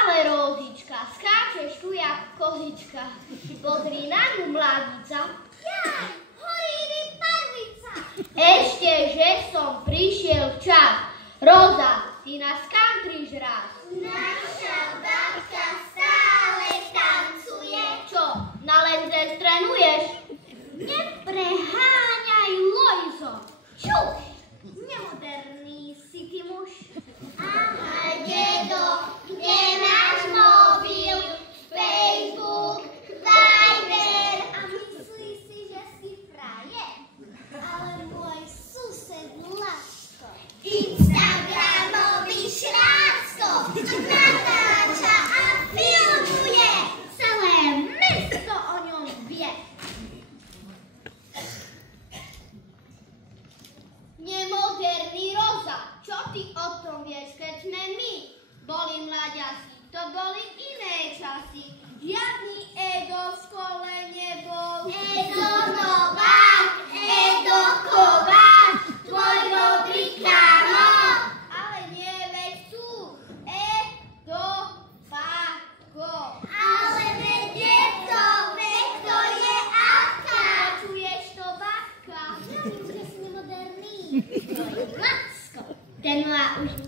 Ale Rózička, skáčeš tu jak kozička. Pozri na ňu, mladíca. Jaj, horí mi parvica. Ešte, že som prišiel včas. Róza, ty nás kam prižrás? Naša babka stále tancuje. Čo, na Lenze trénuješ? Nepreháňaj, Lojzo. Čuš, nemoderný si ty muž. Aha, dedo, kde máš mobil, Facebook, Viber a myslíš si, že si frajer? Ale môj sused Lasko, Instagramový šrácko, natáča a filmuje. Celé mesto o ňom vie. Nemoderný Róza, čo ty o tom vieš, keď sme my boli mladiasi? To boli iné časy. Žiadny Edo v škole nebol. Edo Novák, Edo Kováč, tvoj dobrý kámo. Ale nie, veď sú Edo Páko. Ale veď je to je Atka. Počuješ to, babka? Ja viem, že si nemoderný. Lacko, ten má už